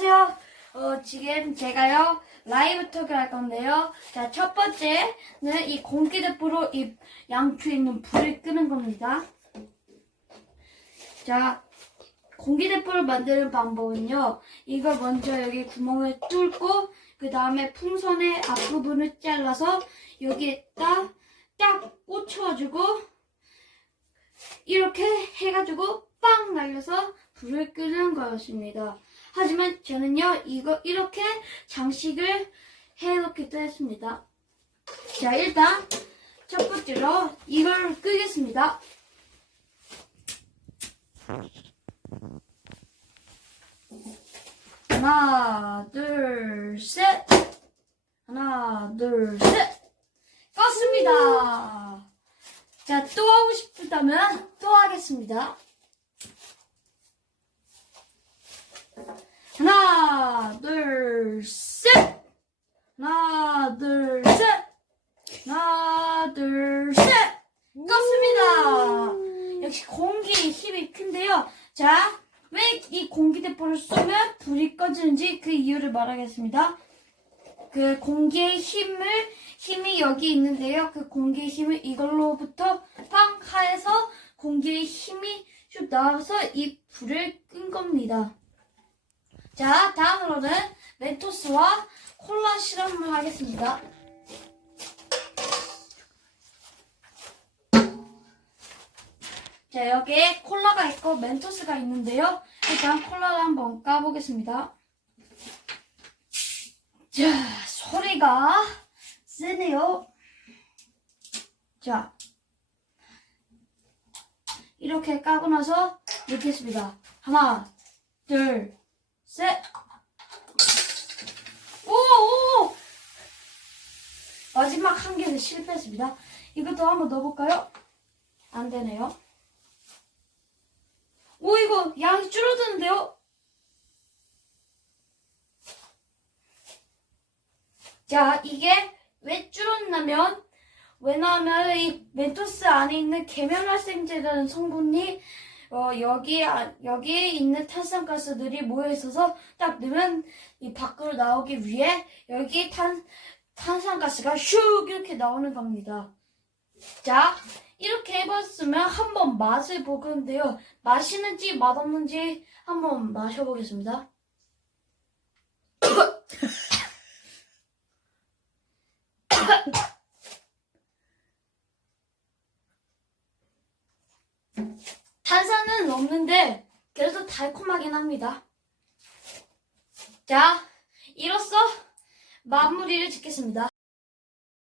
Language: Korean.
안녕하세요. 어, 지금 제가요, 라이브 톡을 할 건데요. 자, 첫 번째는 이 공기대포로 이 양초에 있는 불을 끄는 겁니다. 자, 공기대포를 만드는 방법은요, 이걸 먼저 여기 구멍을 뚫고, 그 다음에 풍선의 앞부분을 잘라서 여기에다 딱 꽂혀가지고, 이렇게 해가지고 빵 날려서 불을 끄는 거였습니다. 하지만 저는요, 이거 이렇게 장식을 해놓기도 했습니다. 자, 일단 첫 번째로 이걸 끄겠습니다. 하나, 둘, 셋. 하나, 둘, 셋. 껐습니다. 자, 또 하고 싶다면 또 하겠습니다. 하나, 둘, 셋! 하나, 둘, 셋! 하나, 둘, 셋! 껐습니다! 역시 공기의 힘이 큰데요. 자, 왜 이 공기 대포를 쏘면 불이 꺼지는지 그 이유를 말하겠습니다. 그 공기의 힘을 힘이 여기 있는데요. 그 공기의 힘을 이걸로부터 빵 하에서 공기의 힘이 쭉 나와서 이 불을 끈 겁니다. 자, 다음으로는 멘토스와 콜라 실험을 하겠습니다. 자, 여기에 콜라가 있고 멘토스가 있는데요. 일단 콜라를 한번 까보겠습니다. 자, 소리가 세네요. 자, 이렇게 까고 나서 넣겠습니다. 하나, 둘, 셋. 오, 오! 마지막 한 개는 실패했습니다. 이것도 한번 넣어볼까요? 안 되네요. 오, 이거 양이 줄어드는데요? 자, 이게 왜 줄었냐면, 왜냐하면 이 멘토스 안에 있는 계면활성제라는 성분이 어, 여기, 아- 여기에 있는 탄산 가스들이 모여 있어서 딱 넣으면 이 밖으로 나오기 위해 여기 탄, 탄산 가스가 슉 이렇게 나오는 겁니다. 자, 이렇게 해봤으면 한번 맛을 보건데요. 맛있는지 맛없는지 한번 마셔보겠습니다. 탄산은 없는데 그래도 달콤하긴 합니다. 자, 이로써 마무리를 짓겠습니다.